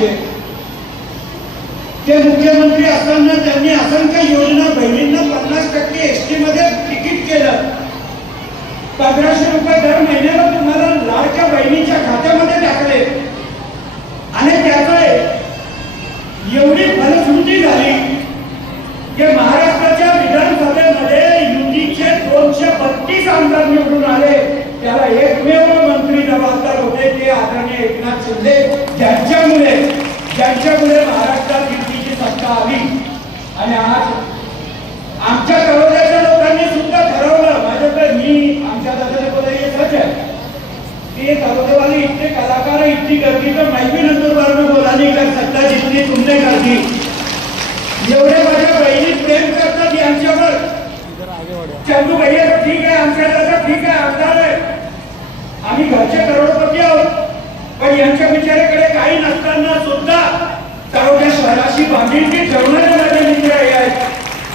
पाहिजे. ते मुख्यमंत्री असताना त्यांनी असंख्य योजना बहिणींना पन्नास टक्के एस टी मध्ये तिकीट केलं. पंधराशे रुपये दर महिन्याला तुम्हाला लाडक्या बहिणीच्या खात्यामध्ये टाकले. आणि त्यामुळे एवढी फलश्रुती झाली की महाराष्ट्राच्या विधानसभेमध्ये युतीचे दोनशे बत्तीस आमदार निवडून आले. त्याला एकमेव मंत्री जबाबदार एकनाथ शिंदे ज्यांच्यामुळे ज्यांच्यामुळे महाराष्ट्रात युतीची सत्ता आली. आणि आज आमच्या तळोद्याच्या लोकांनी सुद्धा ठरवलं माझ्याकडे मी आमच्या दादाने बोला हे सच आहे. ते तळोदेवाले इतके कलाकार इतकी गर्दी तर माहिती नंतर बरोबर में का सत्ता कर तुमने गर्दी. एवढे माझ्या बहिणी प्रेम करतात यांच्यावर चंदू भैया तर ठीक आहे आमच्या दादा ठीक आहे आमदार आहे. आम्ही घरचे करोडपती आहोत. पण यांच्या बिचाऱ्याकडे काही नसताना सुद्धा तळोद्या शहराशी बांधिलकी ठेवणारे माझे म्हणजे मित्र हे आहेत.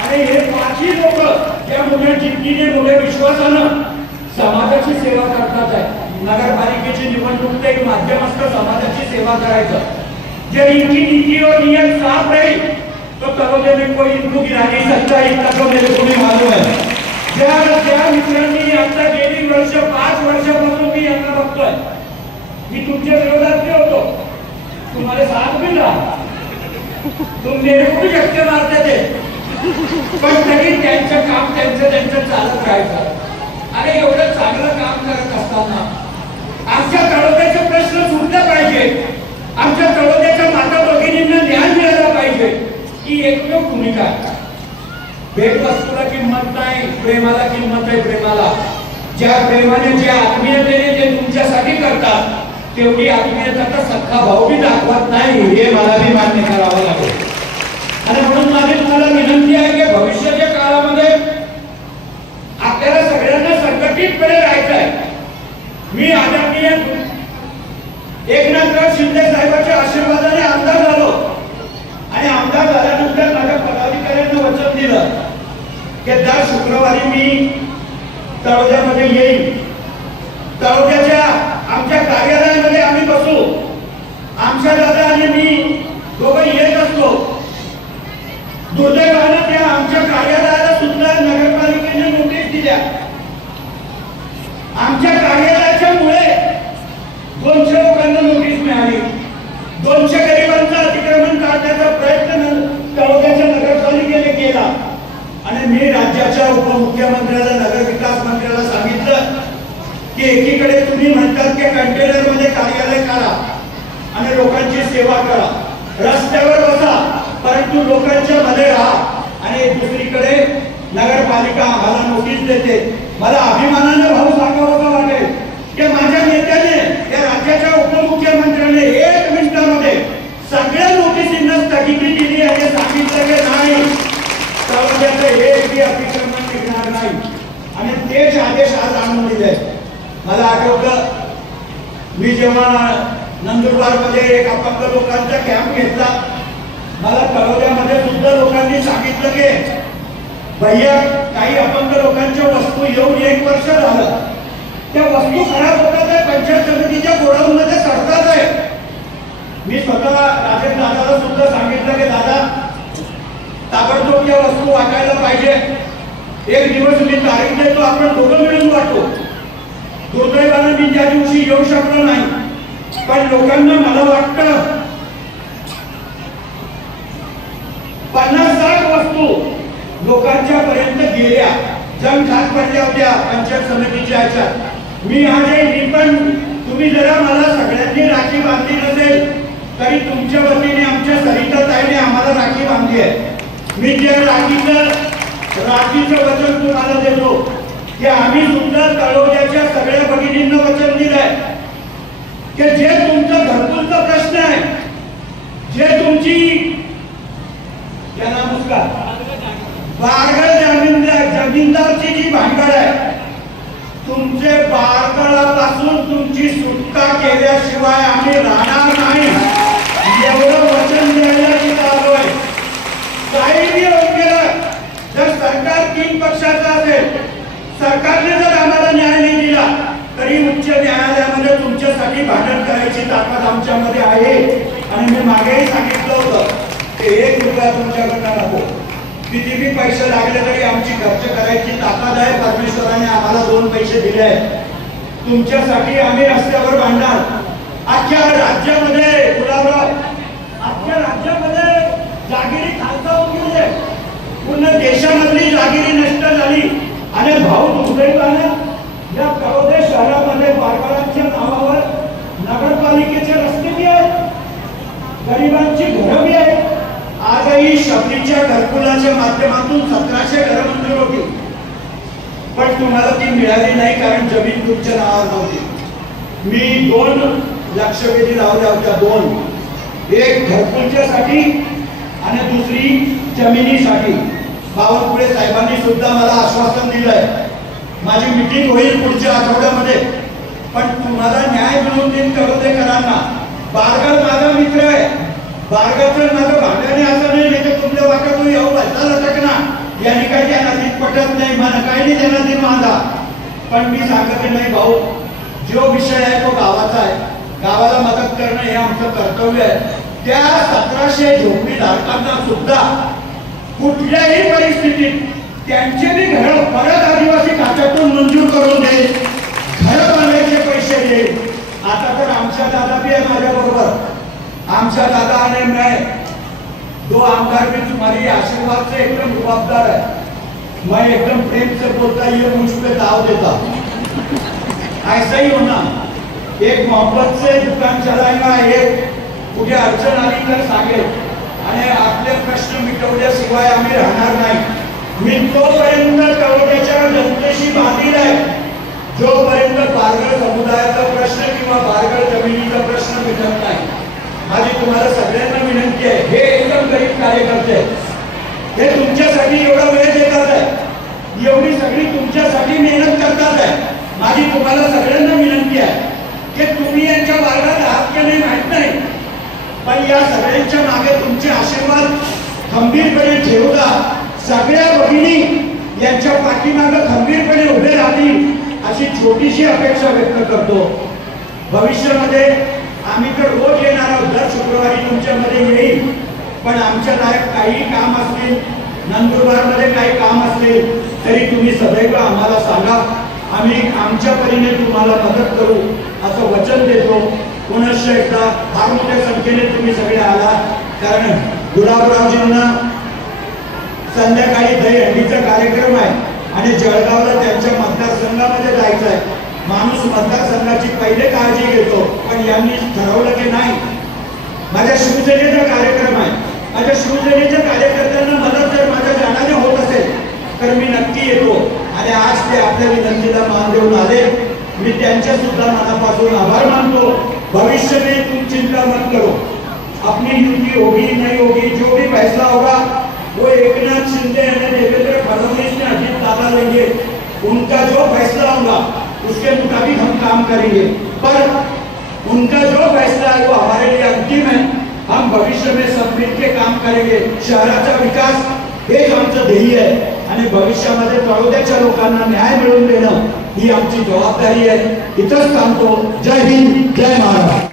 आणि हे पाचही लोक या मुले जिद्दीने मुले विश्वासानं समाजाची सेवा करतात आहे नगरपालिकेची निवडणूक ते एक माध्यम असतं समाजाची सेवा करायचं. जे इनकी नीति और नियम साफ राहील तो तरोदे में कोई हिंदू की राणी सत्ता इतना तो मालूम आहे. ज्या ज्या मित्रांनी आता गेली वर्ष पाच वर्षापासून मी यांना बघतोय. मी तुमच्या विरोधात नाही होतो. तुम्हाला साथ भी रहा तुम मेरे मारते थे पण तरी त्यांचं काम त्यांचं त्यांचं चालत राहायचं. अरे एवढं चांगलं काम करत असताना आमच्या तळोद्याचे प्रश्न सुटले पाहिजे. आमच्या तळोद्याच्या माता भगिनींना ज्ञान मिळाला पाहिजे. ही एकमेव भूमिका आहे. भेटवस्तूला किंमत नाही प्रेमाला किंमत आहे प्रेमाला. ज्या प्रेमाने ज्या आत्मीयतेने ते तुमच्यासाठी करतात तेवढी आत्मीयता सख्खा भाऊ बी दाखवत नाही हे मला बी मान्य करावं लागेल. आणि म्हणून माझी तुम्हाला विनंती आहे की भविष्याच्या काळामध्ये आपल्याला सगळ्यांना संघटितपणे राहायचं आहे. मी आदरणीय एकनाथराव शिंदे साहेबांच्या आशीर्वादाने आमदार झालो. आणि आमदार झाल्यानंतर माझ्या पदाधिकाऱ्यांना वचन दिलं की दर शुक्रवारी मी तळोद्यामध्ये येईल तळोद्या आमच्या कार्यालयामध्ये आम्ही बसू आमच्या दादा आणि मी दोघं येत असतो दुर्दैवानं त्या आमच्या कार्यालयाला सुद्धा नगरपालिकेने नोटीस दिल्या आमच्या कार्यालयाच्या मुळे दोनशे लोकांना नोटीस मिळाली दोनशे गरिबांचं अतिक्रमण काढण्याचा प्रयत्न न- तळोद्याच्या नगरपालिकेने केला आणि मी राज्याच्या उपमुख्यमंत्र्याला नगर विकास मंत्र्याला सांगितलं की एकीकडे तुम्ही म्हणतात की कंटेनरमध्ये कार्यालय करा आणि लोकांची सेवा करा. रस्त्यावर बसा परंतु लोकांच्या मध्ये राहा. आणि दुसरीकडे नगरपालिका आम्हाला नोटीस देते. मला अभिमानाने भाऊ सांगावं का वाटेल. की माझ्या नेत्याने या राज्याच्या उपमुख्यमंत्र्याने एक मिनिटामध्ये सगळ्या नोटीसींना स्थगिती दिली आणि सांगितलं की नाही. तळोद्याचं एक अतिक्रमण निघणार नाही. आणि तेच आदेश आज आणून दिले मला आठवतं मी जेव्हा नंदुरबारमध्ये एक अपंग लोकांचा कॅम्प घेतला. मला तळोद्यामध्ये सुद्धा लोकांनी सांगितलं की भैया काही अपंग लोकांच्या वस्तू येऊन एक वर्ष झालं. त्या वस्तू खराब होतात आहे पंचायत समितीच्या गोडाऊन मध्ये आहे. मी स्वतः राजेश दादाला सुद्धा सांगितलं की दादा ताबडतोब त्या वस्तू वाटायला पाहिजे. एक दिवस मी तारीख देतो आपण दोघं मिळून वाटतो दुर्दैवानं मी त्या दिवशी येऊ शकलो नाही. पण लोकांना मला वाटतं पन्नास साठ वस्तू लोकांच्या पर्यंत गेल्या. जंग खात पडल्या होत्या पंचायत समितीच्या ह्याच्यात. मी आज आहे, मी पण तुम्ही जरा मला सगळ्यांनी राखी बांधली नसेल तरी तुमच्या वतीने आमच्या सरिता ताईने आम्हाला राखी बांधली आहे. मी त्या राखीचं राखीचं वचन तुम्हाला देतो की आम्ही सुद्धा तळोद्याच्या सगळ्या भगिनींना वचन दिलंय. की जे तुमचा घरकुलचा प्रश्न आहे जे तुमची नमस्कार. बारगळ जमीनदार जमीनदारची जी भांडण आहे तुमचे बारगळापासून तुमची सुटका केल्याशिवाय आम्ही राहणार नाही एवढं वचन द्यायला इथं आलोय काहीही होत गेलं जर सरकार तीन पक्षाचं असेल सरकारने जर आम्हाला न्याय नाही दिला तरी भांडण करायची ताकद आमच्यामध्ये आहे. आणि मी मागेही सांगितलं ते एक तुमच्याकडनं नको. किती बी पैसे लागले तरी आमची खर्च करायची ताकद आहे. परमेश्वराने आम्हाला दोन पैसे दिले आहेत. तुमच्यासाठी आम्ही रस्त्यावर भांडणार. अख्ख्या राज्यामध्ये गुलाबराव अख्ख्या राज्यामध्ये जागिरी खालचा गेले पूर्ण देशामधली जागिरी नष्ट झाली. आणि भाऊ दुर्दैवानं या करोदे शहरामध्ये बारबारांच्या नावावर नगरपालिकेचे रस्ते बी आहेत गरिबांची घरं बी आहेत आजही शबरीच्या घरकुलाच्या माध्यमातून सतराशे घरं मंजूर होती. पण तुम्हाला ती मिळाली नाही कारण जमीन तुमच्या नावावर नव्हती. मी दोन लक्षवेधी लावल्या होत्या दोन. एक घरकुलच्यासाठी आणि दुसरी जमिनीसाठी. बावनकुळे साहेबांनी सुद्धा मला आश्वासन दिलंय. माझी मिटिंग होईल पुढच्या आठवड्यामध्ये. पण तुम्हाला न्याय मिळवून देईन करोदेकरांना बारगड माझा मित्र आहे. बारगडचं माझं भांडणे असं नाही. तिथलं तर तुमच्या वाटत येऊ बसायला टाकना काही त्या नदीत पटत नाही. मला काही नाही त्या नदीत माझा. पण मी सांगत नाही भाऊ जो विषय आहे तो गावाचा आहे. गावाला मदत करणं हे आमचं कर्तव्य आहे. त्या सतराशे झोपडी धारकांना सुद्धा कुठल्याही परिस्थितीत त्यांचे बी घर परत आदिवासी खात्यातून मंजूर करून दे घर बांधायचे पैसे देईल. आता तर आमच्या दादा बी आहे माझ्या बरोबर आमच्या दादा आणि मी तो आमदार भी तुम्हारी आशीर्वाद से एकदम जवाबदार है। मैं एकदम प्रेम से बोलता ये मुझ पे दाव देता ऐसा ही होना। एक मोहब्बत से दुकान चलाएगा एक कुठे अडचण आली तर सांगेल। आणि आपले प्रश्न मिटवल्याशिवाय आम्ही राहणार नाही। मी तोपर्यंत कवट्याच्या जनतेशी बांधील आहे। जोपर्यंत बारगड समुदायाचा प्रश्न किंवा बारगड जमिनीचा प्रश्न मिटत नाही। माझी तुम्हाला सगळ्यांना विनंती आहे हे एकदम गरीब कार्यकर्ते आहेत. हे तुमच्यासाठी एवढा वेळ देतात आहे. एवढी सगळी तुमच्यासाठी मेहनत करतात आहे. माझी तुम्हाला सगळ्यांना विनंती आहे. की तुम्ही यांच्या मार्गात आहात की नाही माहीत नाही. पण या सगळ्यांच्या मागे तुमचे आशीर्वाद खंबीरपणे ठेवता सगळ्या भगिनी यांच्या पाठीमागे खंबीरपणे उभे राहतील अशी छोटीशी अपेक्षा व्यक्त करतो. भविष्यामध्ये आम्ही तर रोज येणार आहोत दर शुक्रवारी तुमच्यामध्ये येईल. पण आमच्या लायक काही काम असतील नंदुरबारमध्ये काही काम असेल तरी तुम्ही सदैव आम्हाला सांगा. आम्ही आमच्या परीने तुम्हाला मदत करू असं वचन देतो. पुनश्च एकदा फार मोठ्या संख्येने तुम्ही सगळे आला कारण गुलाबरावजींना संध्याकाळी दहीहंडीचा कार्यक्रम आहे आणि जळगावला त्यांच्या मतदारसंघामध्ये जायचं आहे. मतदारसंघाची पहिले काळजी घेतो पण यांनी ठरवलं की नाही. माझ्या शिवसेनेचा कार्यक्रम आहे. माझ्या शिवसेनेच्या कार्यकर्त्यांना मदत जर माझ्या जाण्याने होत असेल तर मी नक्की येतो. आणि आज ते आपल्या विनंतीला मान देऊन आले. मी त्यांच्या सुद्धा मनापासून आभार मानतो. भविष्य में तुम चिंता मत करो. अपनी युति होगी नहीं होगी जो भी फैसला होगा वो एक नाथ शिंदे यानी देवेंद्र फडणवीस ने अजीत दादा लेंगे. उनका जो फैसला होगा उसके मुताबिक हम काम करेंगे। पर उनका जो फैसला है वो हमारे लिए अंतिम है। हम भविष्य में सब मिलके काम करेंगे। शहराचा विकास हेच आमचं ध्येय आहे। आणि भविष्यामध्ये तळोद्याच्या लोकांना न्याय मिळवून देणं ही आमची जबाबदारी आहे. इथंच थांबतो. जय हिंद जय महाराष्ट्र.